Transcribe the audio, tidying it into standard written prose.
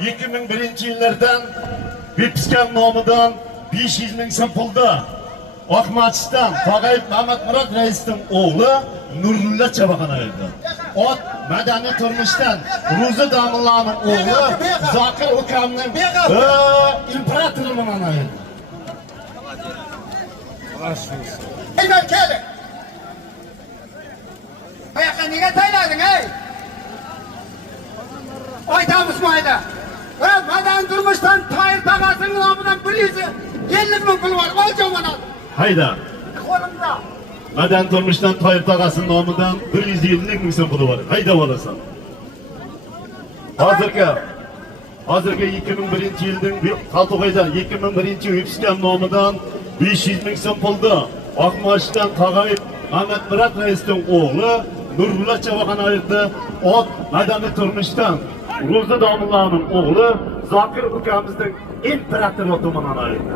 2001-yillardan Bepskan nomidan 500 ming so'm pulda Oqmachdan Tog'ayib Mamatmurod raisning o'g'li Nurullo Chavaxon ayirdi. Ot madaniy turmushdan Ro'za Domillarning o'g'li Zokir ukamning imperatori mana ayirdi. Aynan keldi. Ayaqa nega taylading ey? Aytamiz mayda. Madaniy turmushdan Toyir tog'asining nomidan 150 ming pul var. Ol jomana. Hayda. Qo'limda. Madaniy turmushdan Toyir tog'asining nomidan 150 ming so'm puli var. Hayda olasan. Hozirgi 2001-yilning Qalto'g'aydan 2001-yil Bepskan nomidan 500 ming so'm pulda Oqmachdan Tog'ayib Mamatmurod raisning o'g'li Nurullo Chavaxon ayirdi. Ot madaniy turmushdan Ro'za Domillarning o'g'li Zokir ukamizning imperatori tomonidan ayirdi.